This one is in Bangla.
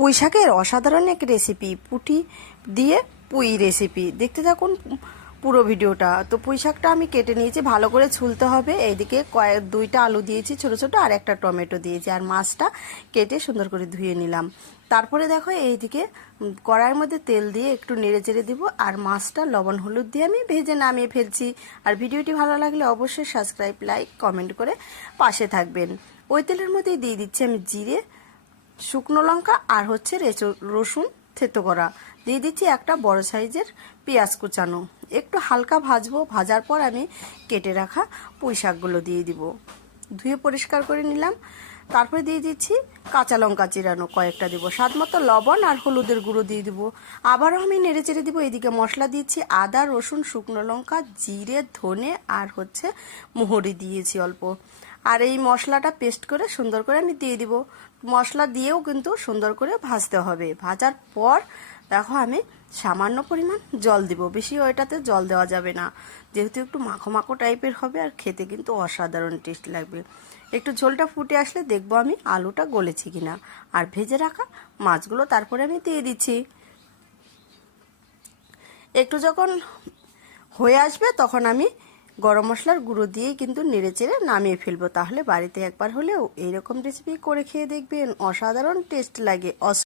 পুঁই শাকের অসাধারণ এক রেসিপি, পুঁটি দিয়ে পুঁই রেসিপি। দেখতে থাকুন পুরো ভিডিওটা। তো পুঁই শাকটা আমি কেটে নিয়েছি, ভালো করে ছুলতে হবে। এইদিকে দুইটা আলু দিয়েছি ছোট ছোট, আর একটা টমেটো দিয়েছি, আর মাছটা কেটে সুন্দর করে ধুয়ে নিলাম। তারপরে দেখো এইদিকে কড়াইয়ের মধ্যে তেল দিয়ে একটু নেড়ে চেড়ে দিব, আর মাছটা লবণ হলুদ দিয়ে আমি ভেজে নামিয়ে ফেলছি। আর ভিডিওটি ভালো লাগলে অবশ্যই সাবস্ক্রাইব, লাইক, কমেন্ট করে পাশে থাকবেন। ওই তেলের মধ্যেই দিয়ে দিচ্ছি আমি জিরে, শুকনো লঙ্কা, আর হচ্ছে রসুন থেতো করা। দিয়ে দিচ্ছি একটা বড় সাইজের পেঁয়াজ কুচানো। একটু হালকা ভাজবো, ভাজার পর আমি কেটে রাখা পুঁই শাকগুলো দিয়ে দিব, ধুয়ে পরিষ্কার করে নিলাম। তারপরে দিয়ে দিচ্ছি কাঁচা লঙ্কা চিরানো কয়েকটা দিব, স্বাদ মতো লবণ আর হলুদের গুঁড়ো দিয়ে দিব। আবারও আমি নেড়ে চেড়ে দিব। এদিকে মশলা দিচ্ছি আদা, রসুন, শুকনো লঙ্কা, জিরে, ধনে আর হচ্ছে মোহরি দিয়েছি অল্প। আর এই মশলাটা পেস্ট করে সুন্দর করে আমি দিয়ে দিব। মশলা দিয়েও কিন্তু সুন্দর করে ভাজতে হবে। ভাজার পর দেখো আমি সামান্য পরিমাণ জল দিব, বেশি ওইটাতে জল দেওয়া যাবে না, যেহেতু একটু মাখো মাখো টাইপের হবে, আর খেতে কিন্তু অসাধারণ টেস্ট লাগবে। একটু ঝোলটা ফুটে আসলে দেখবো আমি আলুটা গলেছি কিনা, আর ভেজে রাখা মাছগুলো তারপরে আমি দিয়ে দিচ্ছি। একটু যখন হয়ে আসবে তখন আমি গরম মশলার গুঁড়ো দিয়েই কিন্তু নেড়ে চেড়ে নামিয়ে ফেলবো। তাহলে বাড়িতে একবার হলেও এইরকম রেসিপি করে খেয়ে দেখবেন, অসাধারণ টেস্ট লাগে।